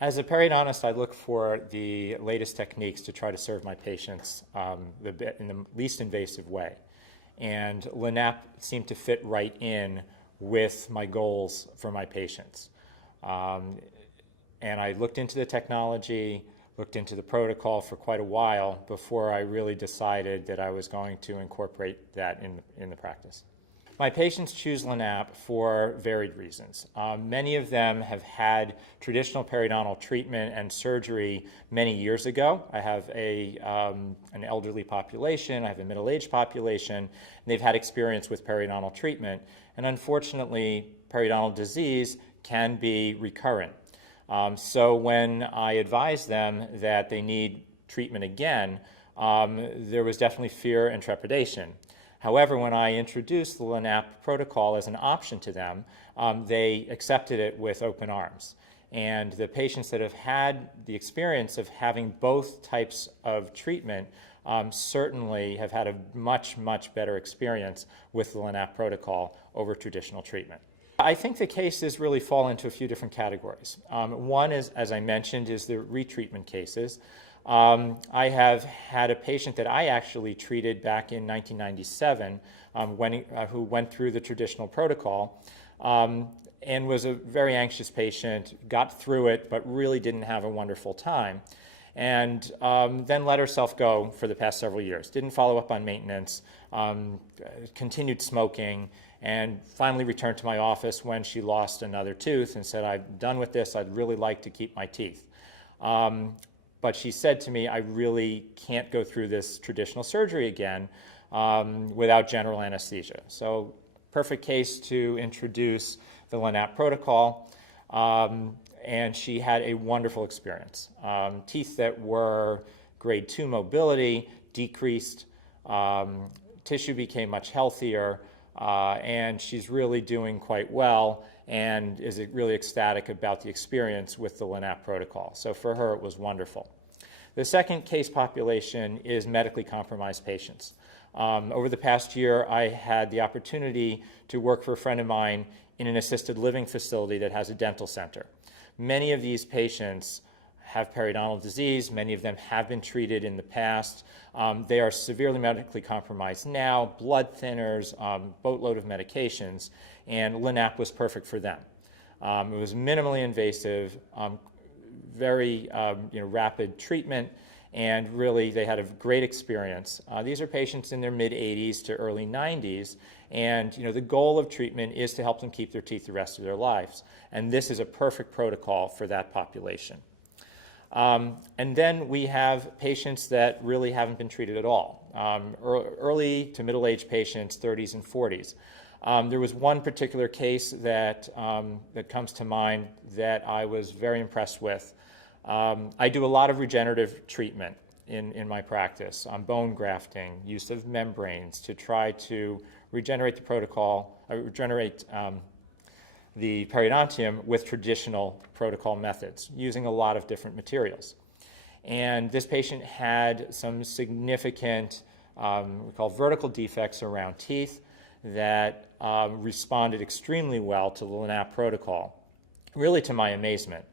As a periodontist, I look for the latest techniques to try to serve my patients in the least invasive way. And LANAP seemed to fit right in with my goals for my patients. And I looked into the technology, looked into the protocol for quite a while before I really decided that I was going to incorporate that in the practice. My patients choose LANAP for varied reasons. Many of them have had traditional periodontal treatment and surgery many years ago. I have an elderly population, I have a middle-aged population, and they've had experience with periodontal treatment. And unfortunately, periodontal disease can be recurrent. So when I advised them that they need treatment again, there was definitely fear and trepidation. However, when I introduced the LANAP protocol as an option to them, they accepted it with open arms. And the patients that have had the experience of having both types of treatment certainly have had a much, much better experience with the LANAP protocol over traditional treatment. I think the cases really fall into a few different categories. One is, as I mentioned, is the retreatment cases. I have had a patient that I actually treated back in 1997 who went through the traditional protocol and was a very anxious patient, got through it, but really didn't have a wonderful time. And then let herself go for the past several years. Didn't follow up on maintenance, continued smoking, and finally returned to my office when she lost another tooth and said, "I'm done with this, I'd really like to keep my teeth." But she said to me, "I really can't go through this traditional surgery again without general anesthesia." So perfect case to introduce the LANAP protocol. And she had a wonderful experience. Teeth that were grade 2 mobility decreased, tissue became much healthier, and she's really doing quite well and is really ecstatic about the experience with the LANAP protocol. So for her, it was wonderful. The second case population is medically compromised patients. Over the past year, I had the opportunity to work for a friend of mine in an assisted living facility that has a dental center. Many of these patients have periodontal disease. Many of them have been treated in the past. They are severely medically compromised now, blood thinners, boatload of medications, and LANAP was perfect for them. It was minimally invasive, very rapid treatment, and really they had a great experience. These are patients in their mid-80s to early 90s, and the goal of treatment is to help them keep their teeth the rest of their lives, and this is a perfect protocol for that population. And then we have patients that really haven't been treated at all, early to middle-aged patients, 30s and 40s. There was one particular case that comes to mind that I was very impressed with. I do a lot of regenerative treatment in my practice on bone grafting, use of membranes to try to regenerate the the periodontium with traditional protocol methods, using a lot of different materials. And this patient had some significant, we call vertical defects around teeth that responded extremely well to the LANAP protocol, really to my amazement,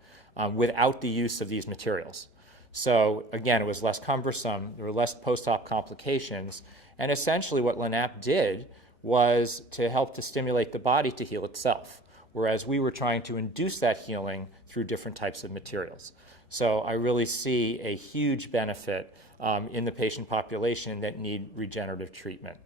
without the use of these materials. So again, it was less cumbersome, there were less post-op complications, and essentially what LANAP did was to help to stimulate the body to heal itself, whereas we were trying to induce that healing through different types of materials. So I really see a huge benefit in the patient population that need regenerative treatment.